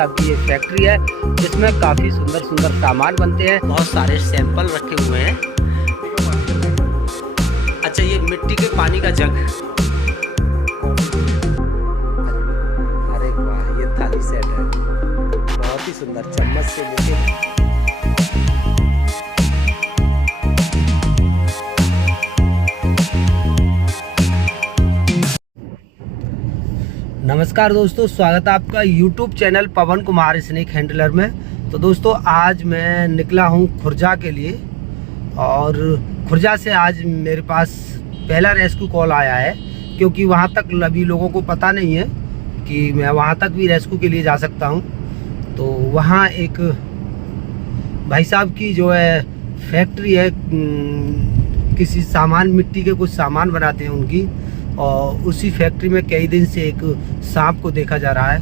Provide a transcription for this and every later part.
साहब की ये फैक्ट्री है जिसमें काफ़ी सुंदर सुंदर सामान बनते हैं। बहुत सारे सैंपल रखे हुए हैं। अच्छा, ये मिट्टी के पानी का जग, अरे वाह, ये थाली सेट है, बहुत ही सुंदर, चम्मच से लेके। नमस्कार दोस्तों, स्वागत है आपका YouTube चैनल पवन कुमार स्नेक हैंडलर में। तो दोस्तों, आज मैं निकला हूँ खुर्जा के लिए और खुर्जा से आज मेरे पास पहला रेस्क्यू कॉल आया है, क्योंकि वहाँ तक अभी लोगों को पता नहीं है कि मैं वहाँ तक भी रेस्क्यू के लिए जा सकता हूँ। तो वहाँ एक भाई साहब की जो है फैक्ट्री है, किसी सामान, मिट्टी के कुछ सामान बनाते हैं उनकी, और उसी फैक्ट्री में कई दिन से एक सांप को देखा जा रहा है,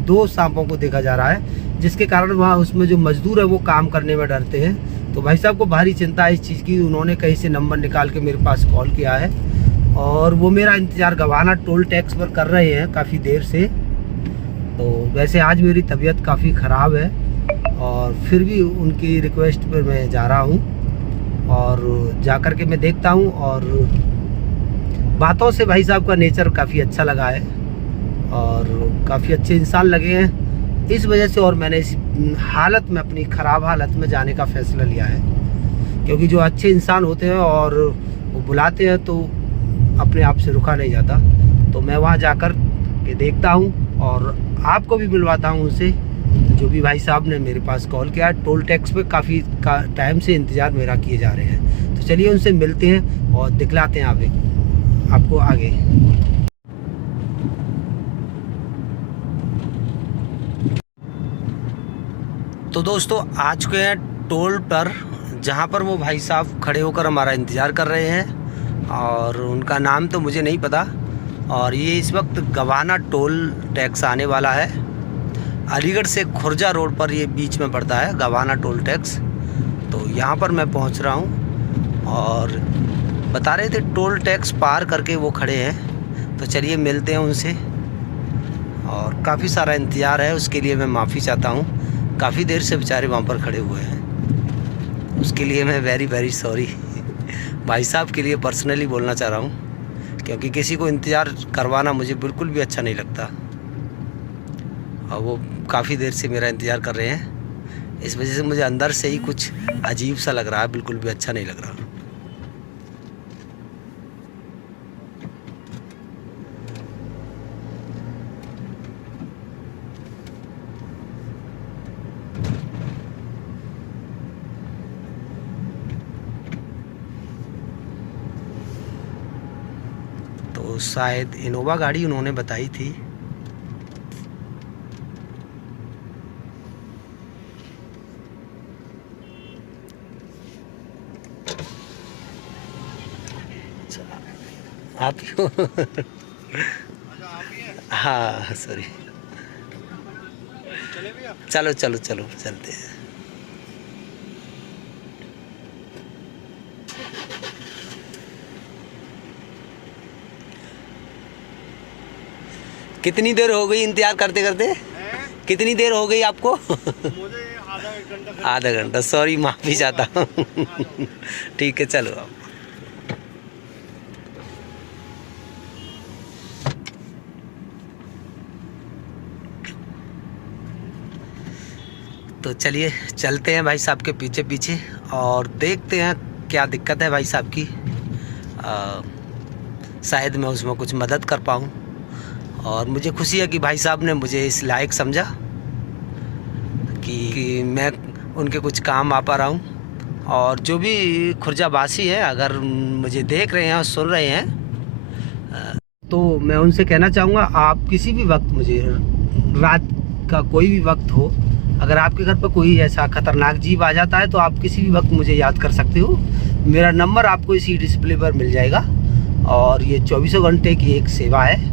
दो सांपों को देखा जा रहा है, जिसके कारण वहाँ उसमें जो मजदूर है वो काम करने में डरते हैं। तो भाई साहब को भारी चिंता है इस चीज़ की। उन्होंने कहीं से नंबर निकाल के मेरे पास कॉल किया है और वो मेरा इंतज़ार गवाना टोल टैक्स पर कर रहे हैं काफ़ी देर से। तो वैसे आज मेरी तबीयत काफ़ी ख़राब है और फिर भी उनकी रिक्वेस्ट पर मैं जा रहा हूँ और जा कर के मैं देखता हूँ। और बातों से भाई साहब का नेचर काफ़ी अच्छा लगा है और काफ़ी अच्छे इंसान लगे हैं, इस वजह से और मैंने इस हालत में, अपनी ख़राब हालत में जाने का फ़ैसला लिया है। क्योंकि जो अच्छे इंसान होते हैं और वो बुलाते हैं तो अपने आप से रुका नहीं जाता। तो मैं वहाँ जाकर के देखता हूँ और आपको भी मिलवाता हूँ उनसे, जो भी भाई साहब ने मेरे पास कॉल किया। टोल टैक्स पे काफ़ी टाइम से इंतज़ार मेरा किए जा रहे हैं। तो चलिए उनसे मिलते हैं और दिखलाते हैं आपको आगे। तो दोस्तों, आ चुके हैं टोल पर, जहाँ पर वो भाई साहब खड़े होकर हमारा इंतज़ार कर रहे हैं और उनका नाम तो मुझे नहीं पता। और ये इस वक्त गवाना टोल टैक्स आने वाला है। अलीगढ़ से खुर्जा रोड पर ये बीच में पड़ता है गवाना टोल टैक्स। तो यहाँ पर मैं पहुँच रहा हूँ और बता रहे थे टोल टैक्स पार करके वो खड़े हैं। तो चलिए मिलते हैं उनसे। और काफ़ी सारा इंतज़ार है, उसके लिए मैं माफ़ी चाहता हूँ। काफ़ी देर से बेचारे वहाँ पर खड़े हुए हैं, उसके लिए मैं वेरी सॉरी। भाई साहब के लिए पर्सनली बोलना चाह रहा हूँ, क्योंकि किसी को इंतज़ार करवाना मुझे बिल्कुल भी अच्छा नहीं लगता और वो काफ़ी देर से मेरा इंतज़ार कर रहे हैं। इस वजह से मुझे अंदर से ही कुछ अजीब सा लग रहा है, बिल्कुल भी अच्छा नहीं लग रहा। तो शायद इनोवा गाड़ी उन्होंने बताई थी। आप क्यों? हाँ सॉरी, चलो चलते हैं। कितनी देर हो गई इंतजार करते करते? कितनी देर हो गई आपको? मुझे आधा घंटा। सॉरी, माफ़ी चाहता हूँ। ठीक है, चलो आप। तो चलिए चलते हैं भाई साहब के पीछे पीछे और देखते हैं क्या दिक्कत है भाई साहब की। शायद मैं उसमें कुछ मदद कर पाऊँ। और मुझे खुशी है कि भाई साहब ने मुझे इस लायक समझा कि मैं उनके कुछ काम आ पा रहा हूँ। और जो भी खुर्जावासी है, अगर मुझे देख रहे हैं और सुन रहे हैं, तो मैं उनसे कहना चाहूँगा, आप किसी भी वक्त मुझे, रात का कोई भी वक्त हो, अगर आपके घर पर कोई ऐसा खतरनाक जीव आ जाता है तो आप किसी भी वक्त मुझे याद कर सकते हो। मेरा नंबर आपको इसी डिस्प्ले पर मिल जाएगा और ये 24 घंटे की एक सेवा है।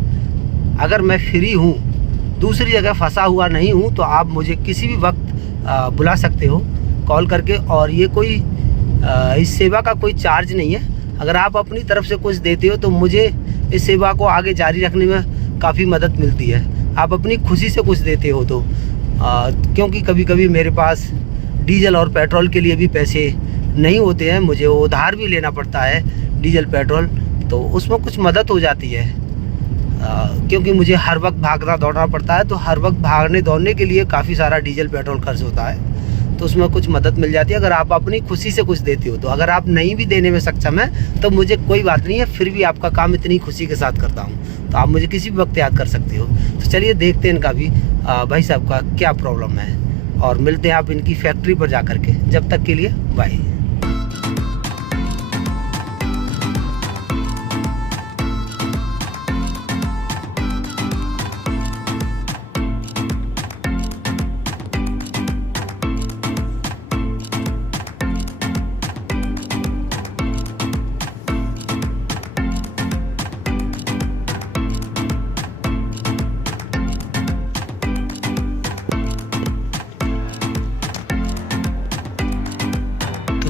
अगर मैं फ्री हूँ, दूसरी जगह फंसा हुआ नहीं हूँ, तो आप मुझे किसी भी वक्त बुला सकते हो कॉल करके। और ये कोई इस सेवा का कोई चार्ज नहीं है। अगर आप अपनी तरफ से कुछ देते हो तो मुझे इस सेवा को आगे जारी रखने में काफ़ी मदद मिलती है। आप अपनी खुशी से कुछ देते हो तो क्योंकि कभी कभी मेरे पास डीजल और पेट्रोल के लिए भी पैसे नहीं होते हैं, मुझे वो उधार भी लेना पड़ता है डीजल पेट्रोल, तो उसमें कुछ मदद हो जाती है। क्योंकि मुझे हर वक्त भागना दौड़ना पड़ता है, तो हर वक्त भागने दौड़ने के लिए काफ़ी सारा डीजल पेट्रोल खर्च होता है, तो उसमें कुछ मदद मिल जाती है अगर आप अपनी खुशी से कुछ देते हो। तो अगर आप नहीं भी देने में सक्षम है तो मुझे कोई बात नहीं है, फिर भी आपका काम इतनी खुशी के साथ करता हूँ, तो आप मुझे किसी भी वक्त याद कर सकते हो। तो चलिए देखते हैं इनका भी भाई साहब का क्या प्रॉब्लम है, और मिलते हैं आप इनकी फैक्ट्री पर जा करके। जब तक के लिए बाय।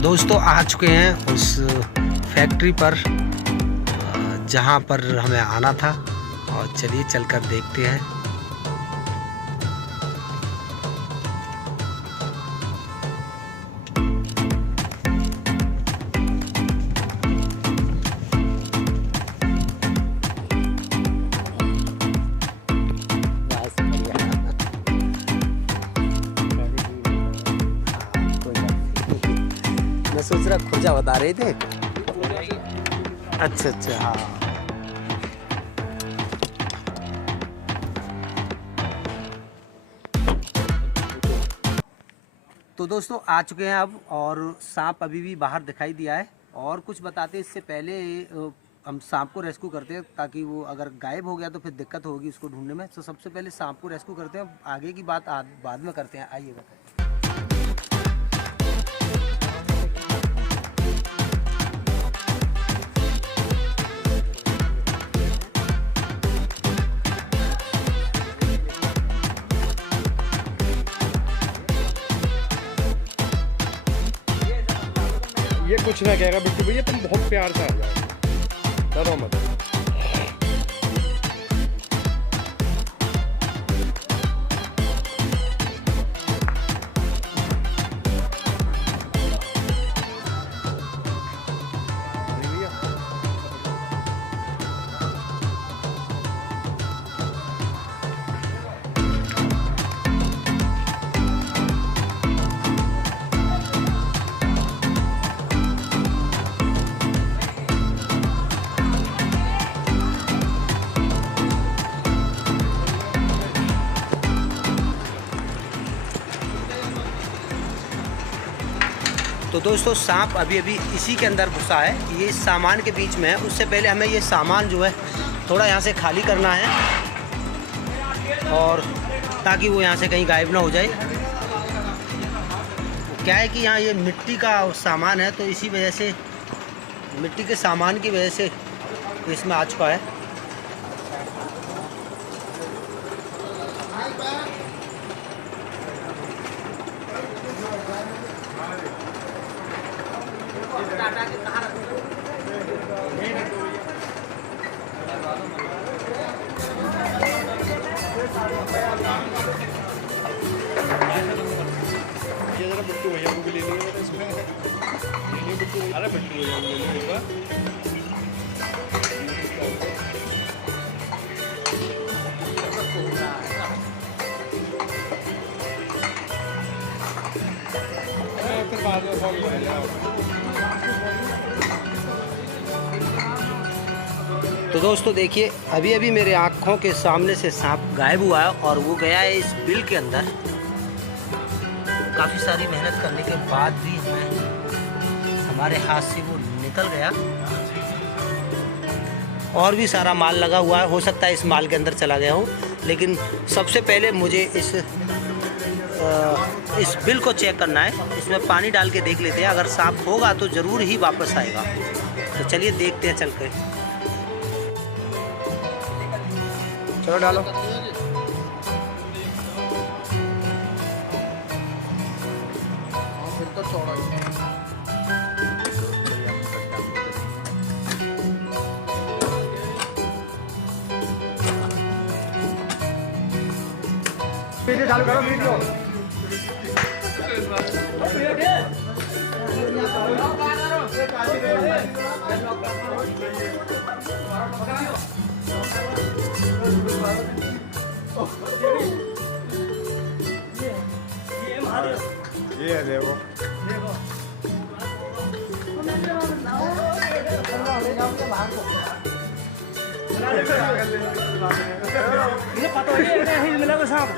दोस्तों आ चुके हैं उस फैक्ट्री पर जहां पर हमें आना था, और चलिए चलकर देखते हैं। मैं सोच रहा खुर्जा बता रहे थे। अच्छा हाँ। तो दोस्तों आ चुके हैं अब, और सांप अभी भी बाहर दिखाई दिया है। और कुछ बताते हैं इससे पहले हम सांप को रेस्क्यू करते हैं, ताकि वो अगर गायब हो गया तो फिर दिक्कत होगी उसको ढूंढने में। तो सबसे पहले सांप को रेस्क्यू करते हैं, आगे की बात बाद में करते हैं। आइए बताएं। ये कुछ ना कहेगा बिट्टू भैया, तुम बहुत प्यार से आ जाओ, डरो मत। तो दोस्तों सांप अभी इसी के अंदर घुसा है, ये इस सामान के बीच में है। उससे पहले हमें ये सामान जो है थोड़ा यहाँ से खाली करना है, और ताकि वो यहाँ से कहीं गायब ना हो जाए। क्या है कि यहाँ ये मिट्टी का सामान है, तो इसी वजह से, मिट्टी के सामान की वजह से इसमें आ चुका है। ये जरा बिट्टू भैया को भी ले लीजिए इसमें। ये बिट्टू, अरे बिट्टू भैया को ले लीजिए। फिर बाद में फोन करेंगे। तो दोस्तों देखिए अभी मेरे आँखों के सामने से सांप गायब हुआ है, और वो गया है इस बिल के अंदर। काफ़ी सारी मेहनत करने के बाद भी हमारे हाथ से वो निकल गया। और भी सारा माल लगा हुआ है, हो सकता है इस माल के अंदर चला गया हो, लेकिन सबसे पहले मुझे इस बिल को चेक करना है। इसमें पानी डाल के देख लेते हैं, अगर सांप होगा तो ज़रूर ही वापस आएगा। तो चलिए देखते हैं चल के। चलो डालो। फिर तो चौड़ा ही वीडियो चालू करो वीडियो। ये है देखो। ini patokannya ini milago sam.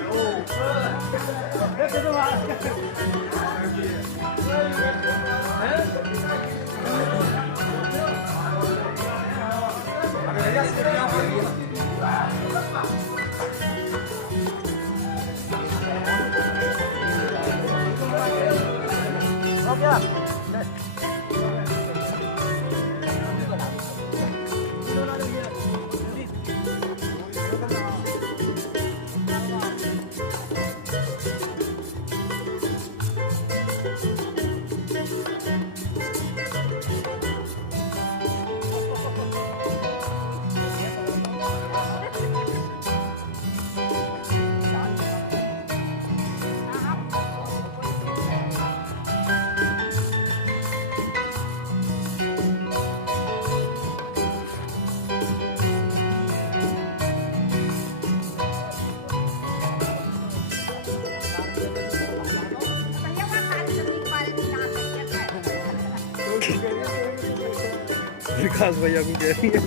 विकास भैया को कह रही है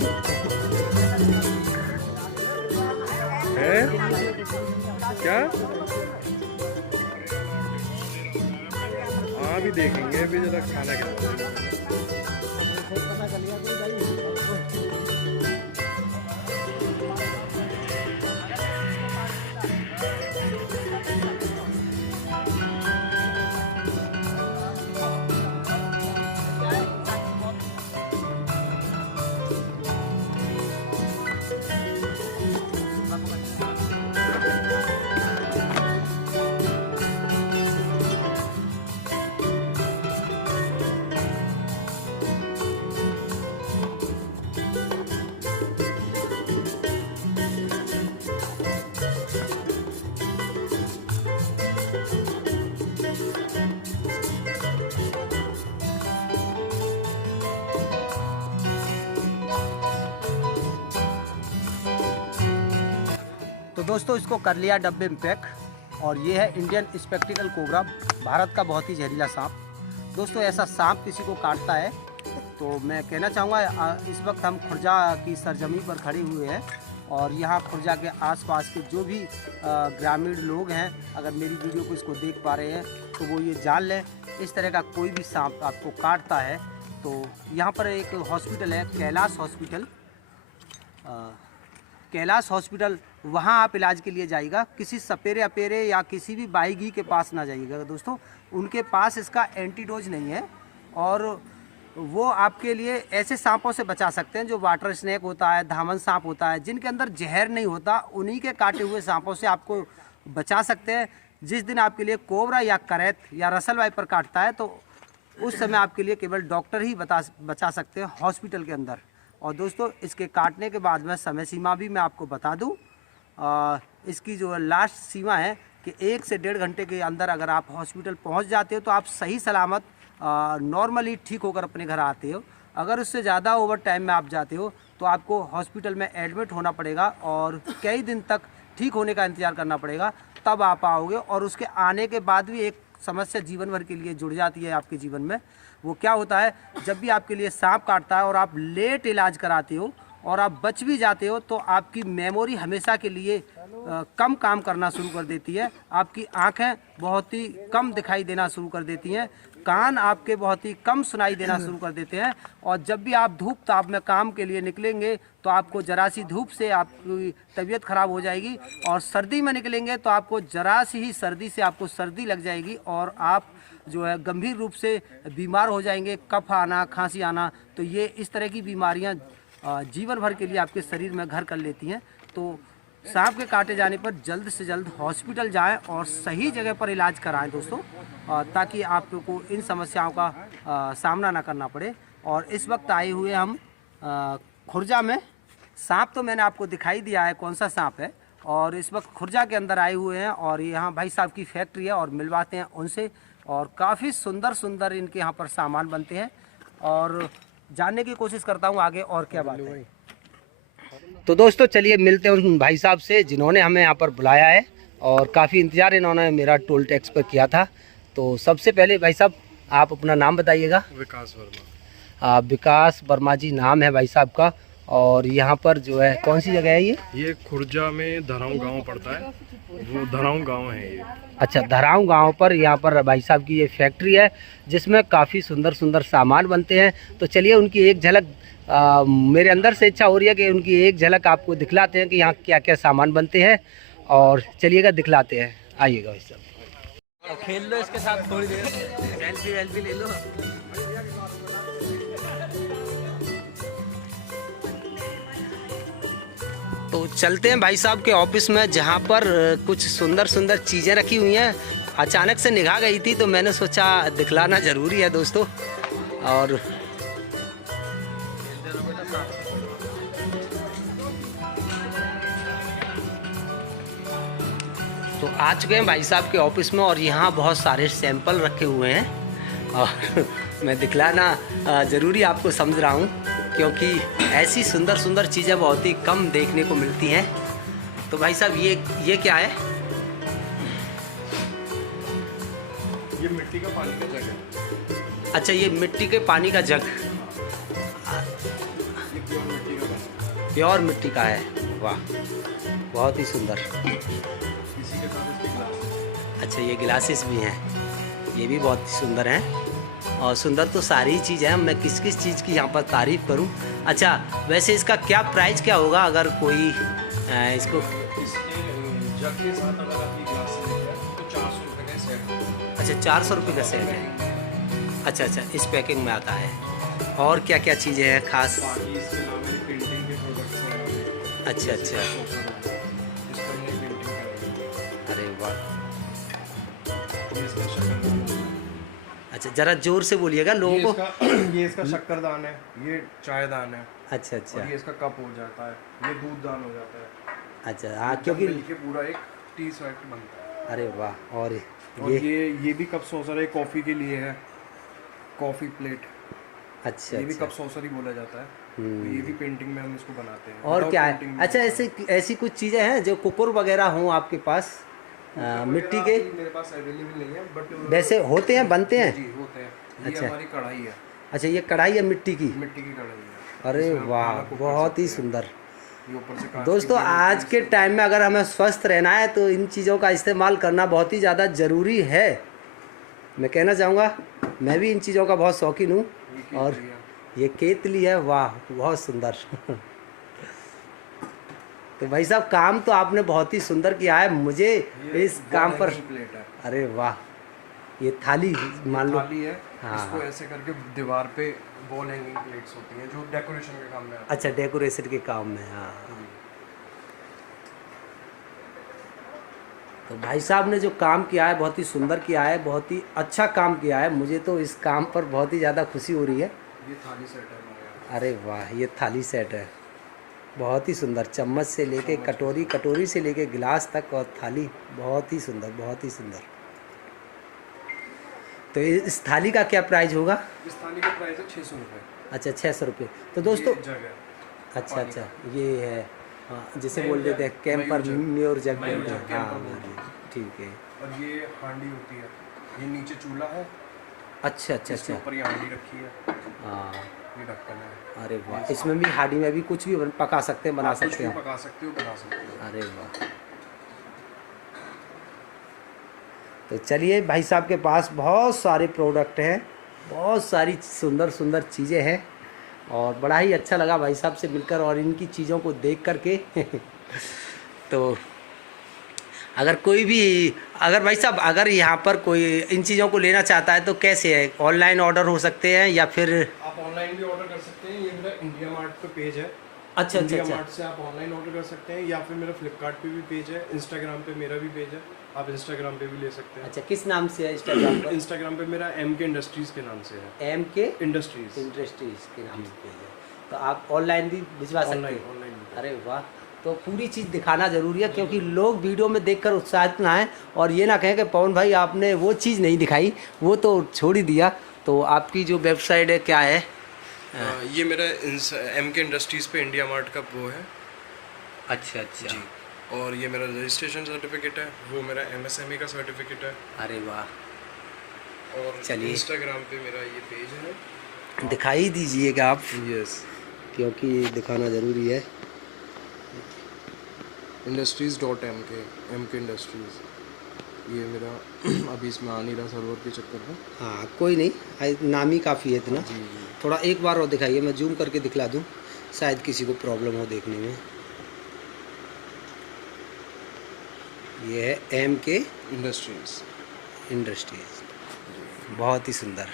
क्या? हाँ अभी देखेंगे, अभी जरा खाना क्या तो दोस्तों इसको कर लिया डब्बे में पैक। और ये है इंडियन स्पेक्टिकल कोबरा, भारत का बहुत ही जहरीला सांप। दोस्तों ऐसा सांप किसी को काटता है तो मैं कहना चाहूँगा, इस वक्त हम खुर्जा की सरजमी पर खड़े हुए हैं और यहाँ खुर्जा के आसपास के जो भी ग्रामीण लोग हैं, अगर मेरी वीडियो को इसको देख पा रहे हैं तो वो ये जान लें, इस तरह का कोई भी सांप आपको काटता है तो यहाँ पर एक हॉस्पिटल है, कैलाश हॉस्पिटल। कैलाश हॉस्पिटल, वहाँ आप इलाज के लिए जाइएगा। किसी सपेरे अपेरे या किसी भी बाईगी के पास ना जाइएगा दोस्तों, उनके पास इसका एंटीडोज नहीं है और वो आपके लिए ऐसे सांपों से बचा सकते हैं जो वाटर स्नेक होता है, धामन सांप होता है, जिनके अंदर जहर नहीं होता, उन्हीं के काटे हुए सांपों से आपको बचा सकते हैं। जिस दिन आपके लिए कोबरा या करैत या रसल वाइपर काटता है तो उस समय आपके लिए केवल डॉक्टर ही बचा सकते हैं हॉस्पिटल के अंदर। और दोस्तों इसके काटने के बाद में समय सीमा भी मैं आपको बता दूं, इसकी जो लास्ट सीमा है कि 1 से 1.5 घंटे के अंदर अगर आप हॉस्पिटल पहुंच जाते हो तो आप सही सलामत नॉर्मली ठीक होकर अपने घर आते हो। अगर उससे ज़्यादा ओवर टाइम में आप जाते हो तो आपको हॉस्पिटल में एडमिट होना पड़ेगा और कई दिन तक ठीक होने का इंतज़ार करना पड़ेगा, तब आप आओगे। और उसके आने के बाद भी एक समस्या जीवन भर के लिए जुड़ जाती है आपके जीवन में। वो क्या होता है, जब भी आपके लिए सांप काटता है और आप लेट इलाज कराते हो और आप बच भी जाते हो तो आपकी मेमोरी हमेशा के लिए कम काम करना शुरू कर देती है, आपकी आंखें बहुत ही कम दिखाई देना शुरू कर देती हैं, कान आपके बहुत ही कम सुनाई देना शुरू कर देते हैं। और जब भी आप धूप ताप में काम के लिए निकलेंगे तो आपको जरा सी धूप से आपकी तबीयत ख़राब हो जाएगी और सर्दी में निकलेंगे तो आपको जरा सी ही सर्दी से आपको सर्दी लग जाएगी और आप जो है गंभीर रूप से बीमार हो जाएंगे, कफ आना, खांसी आना। तो ये इस तरह की बीमारियां जीवन भर के लिए आपके शरीर में घर कर लेती हैं। तो सांप के काटे जाने पर जल्द से जल्द हॉस्पिटल जाएं और सही जगह पर इलाज कराएं दोस्तों, ताकि आपको इन समस्याओं का सामना ना करना पड़े। और इस वक्त आए हुए हम खुर्जा में। सांप तो मैंने आपको दिखाई दिया है कौन सा सांप है और इस वक्त खुर्जा के अंदर आए हुए हैं और यहाँ भाई साहब की फैक्ट्री है और मिलवाते हैं उनसे। और काफ़ी सुंदर सुंदर इनके यहाँ पर सामान बनते हैं और जानने की कोशिश करता हूँ आगे और क्या बात है। तो दोस्तों चलिए मिलते हैं उन भाई साहब से जिन्होंने हमें यहाँ पर बुलाया है और काफ़ी इंतज़ार इन्होंने मेरा टोल टैक्स पर किया था। तो सबसे पहले भाई साहब आप अपना नाम बताइएगा। विकास वर्मा। विकास वर्मा जी नाम है भाई साहब का। और यहाँ पर जो है कौन सी जगह है ये खुर्जा में धराऊं गांव पड़ता है, वो धराऊं गांव है ये। अच्छा, धराऊं गांव पर यहाँ पर भाई साहब की ये फैक्ट्री है जिसमें काफ़ी सुंदर सुंदर सामान बनते हैं। तो चलिए उनकी एक झलक मेरे अंदर से इच्छा हो रही है कि उनकी एक झलक आपको दिखलाते हैं कि यहाँ क्या क्या सामान बनते हैं। और चलिएगा दिखलाते हैं, आइएगा भाई साहब। खेल लो इसके साथ थोड़ी देर, सेल्फी वेल्फी ले लो। तो चलते हैं भाई साहब के ऑफिस में जहाँ पर कुछ सुंदर सुंदर चीज़ें रखी हुई हैं। अचानक से निगाह गई थी तो मैंने सोचा दिखलाना ज़रूरी है दोस्तों। और तो आ चुके हैं भाई साहब के ऑफिस में और यहाँ बहुत सारे सैंपल रखे हुए हैं और मैं दिखलाना ज़रूरी आपको समझ रहा हूँ क्योंकि ऐसी सुंदर सुंदर चीज़ें बहुत ही कम देखने को मिलती हैं। तो भाई साहब ये क्या है? ये मिट्टी का पानी का जग है। अच्छा, ये मिट्टी के पानी का जग, ये प्योर मिट्टी का बना। प्योर मिट्टी का है। वाह, बहुत ही सुंदर। इसी के साथ इसके ग्लास। अच्छा, ये गिलासेस भी हैं, ये भी बहुत ही सुंदर हैं। और सुंदर तो सारी चीज़ है, मैं किस किस चीज़ की यहाँ पर तारीफ़ करूँ। अच्छा, वैसे इसका क्या प्राइस क्या होगा अगर कोई इसको इसके जग के साथ अगर आप ये ग्लास लेते हैं तो 400 रुपये का सेट। अच्छा, 400 रुपये का सेट है। अच्छा, इस पैकिंग में आता है। और क्या क्या चीज़ें हैं खास? बाकी इसके अलावा मेरी पेंटिंग के प्रोडक्ट्स हैं। अच्छा, इस पर हमने पेंटिंग करी। अरे वाह। ये इसका शक्करदान है। अच्छा, ज़रा ज़ोर से बोलिएगा लोगों को। ये इसका शक्करदान है, ये चायदान है। अच्छा, और ये इसका कप हो जाता है, ये दूधदान हो जाता है। अच्छा, हाँ, क्योंकि मिलके पूरा एक टी सेट बनता है। अरे वाह। और ये भी कप सॉसर है, कॉफ़ी के लिए है, कॉफ़ी प्लेट। अच्छा, ये भी कप सॉसर ही बोला जाता है। तो ये भी पेंटिंग में हम इसको बनाते हैं। और क्या है? पेंटिंग अच्छा, ऐसी कुछ चीज़ें हैं जो कुकुर वगैरह हों आपके पास मिट्टी के? मेरे पास अवेलेबल नहीं है, बट वैसे होते हैं, बनते हैं? जी होते हैं। ये अच्छा। हमारी कढ़ाई है। अच्छा, ये कढ़ाई है मिट्टी की? मिट्टी की कढ़ाई है। अरे इसमें हम वाह, खाना कुक कर बहुत ही सकते हैं। सुंदर। ये ऊपर से कांच दोस्तों, की आज के टाइम में अगर हमें स्वस्थ रहना है तो इन चीज़ों का इस्तेमाल करना बहुत ही ज़्यादा ज़रूरी है। मैं कहना चाहूँगा, मैं भी इन चीज़ों का बहुत शौकीन हूँ। और ये केतली है, वाह बहुत सुंदर। तो भाई साहब, काम तो आपने बहुत ही सुंदर किया है। मुझे इस काम पर प्लेट है। अरे वाह, ये थाली मान लो। थाली है। हाँ, इसको ऐसे करके दीवार पे वॉल हैंगिंग प्लेट्स होती हैं जो डेकोरेशन के काम में आती अच्छा, डेकोरेशन के काम में। हाँ, तो भाई साहब ने जो काम किया है बहुत ही सुंदर किया है, बहुत ही अच्छा काम किया है। मुझे तो इस काम पर बहुत ही ज़्यादा खुशी हो रही है। ये थाली सेट है हमारे यहाँ। अरे वाह, ये थाली सेट है, बहुत ही सुंदर। चम्मच से लेके कटोरी, कटोरी से लेके गिलास तक और थाली, बहुत ही सुंदर, बहुत ही सुंदर। तो इस थाली का क्या प्राइस होगा? इस थाली का प्राइस है 600 रुपये। अच्छा, 600 रुपये। तो दोस्तों, ये जग है। अच्छा, ये है, हाँ, जिसे बोल देते हैं कैंपर म्योर जग बोलते हैं। हाँ, ठीक है। और ये हांडी होती है, ये नीचे चूल्हा है। अच्छा, इसके ऊपर ये हांडी रखी है। हाँ, ये ढक्कन है। अरे वाह, इसमें भी हांडी में भी कुछ भी पका सकते हैं, बना आप कुछ सकते भी हैं। पका सकते हो, बना सकते हो। अरे वाह। तो चलिए, भाई साहब के पास बहुत सारे प्रोडक्ट हैं, बहुत सारी सुंदर सुंदर चीज़ें हैं और बड़ा ही अच्छा लगा भाई साहब से मिलकर और इनकी चीज़ों को देख करके। तो अगर कोई भी, अगर भाई साहब अगर यहाँ पर कोई इन चीज़ों को लेना चाहता है तो कैसे है? ऑनलाइन ऑर्डर हो सकते हैं या फिर आप ऑनलाइन भी ऑर्डर कर सकते हैं। ये मेरा इंडिया मार्ट पे पेज है। अच्छा, इंडिया मार्ट से आप ऑनलाइन ऑर्डर कर सकते हैं, या फिर मेरा फ्लिपकार्ट पे भी पेज है, इंस्टाग्राम पे मेरा भी पेज है, आप इंस्टाग्राम पे भी ले सकते हैं। अच्छा, किस नाम से है इंस्टाग्राम पर? इंस्टाग्राम पे मेरा MK इंडस्ट्रीज़ के नाम से है। MK इंडस्ट्रीज़ इंडस्ट्रीज के नाम से पेज है। तो आप ऑनलाइन भी भिजवा सकते हैं? ऑनलाइन अरे वाह, तो पूरी चीज़ दिखाना ज़रूरी है, क्योंकि लोग वीडियो में देखकर उत्साहित ना हैं और ये ना कहें कि पवन भाई आपने वो चीज़ नहीं दिखाई, वो तो छोड़ ही दिया। तो आपकी जो वेबसाइट है क्या है? ये मेरा MK इंडस्ट्रीज़ पे इंडिया मार्ट का वो है अच्छा अच्छा जी। और ये मेरा रजिस्ट्रेशन सर्टिफिकेट है, वो मेरा MSME का सर्टिफिकेट है। अरे वाह, और चलिए। इंस्टाग्राम पे मेरा ये पेज है। दिखाई दीजिएगा आप, यस, क्योंकि दिखाना ज़रूरी है। industries.mk इंडस्ट्रीज़, ये मेरा अभी इसमें आ नहीं रहा सर्वर के चक्कर में। हाँ कोई नहीं, नाम ही काफ़ी है इतना। जी थोड़ा एक बार और दिखाइए, मैं जूम करके दिखला दूँ, शायद किसी को प्रॉब्लम हो देखने में। ये है MK इंडस्ट्रीज़, बहुत ही सुंदर।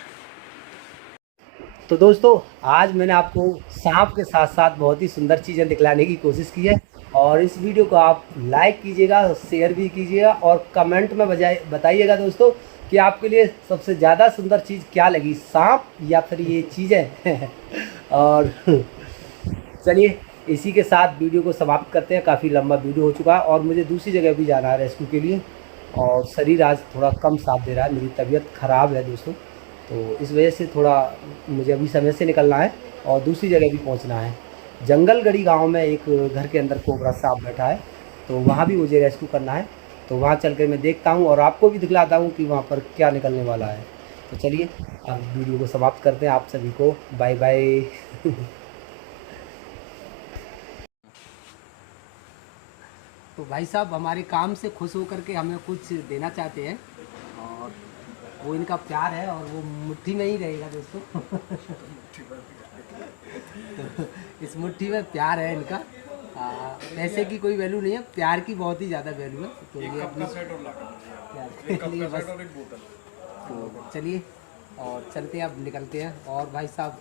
तो दोस्तों आज मैंने आपको सांप के साथ साथ बहुत ही सुंदर चीज़ें दिखलाने की कोशिश की है, और इस वीडियो को आप लाइक कीजिएगा, शेयर भी कीजिएगा और कमेंट में बताइएगा दोस्तों कि आपके लिए सबसे ज़्यादा सुंदर चीज़ क्या लगी, सांप या फिर ये चीज़ें। और चलिए इसी के साथ वीडियो को समाप्त करते हैं, काफ़ी लंबा वीडियो हो चुका है और मुझे दूसरी जगह भी जाना है रेस्क्यू के लिए, और शरीर आज थोड़ा कम साथ दे रहा है, मेरी तबीयत ख़राब है दोस्तों, तो इस वजह से थोड़ा मुझे अभी समय से निकलना है और दूसरी जगह भी पहुंचना है। जंगलगढ़ी गांव में एक घर के अंदर कोबरा सांप बैठा है, तो वहाँ भी मुझे रेस्क्यू करना है, तो वहाँ चल कर मैं देखता हूँ और आपको भी दिखलाता हूँ कि वहाँ पर क्या निकलने वाला है। तो चलिए अब वीडियो को समाप्त करते हैं, आप सभी को बाय बाय। तो भाई साहब हमारे काम से खुश होकर के हमें कुछ देना चाहते हैं, और वो इनका प्यार है और वो मुट्ठी में ही रहेगा दोस्तों। तो इस मुट्ठी में प्यार है इनका, पैसे की कोई वैल्यू नहीं है, प्यार की बहुत ही ज़्यादा वैल्यू है। तो ये अपनी लिए बस, तो चलिए और चलते हैं, अब निकलते हैं। और भाई साहब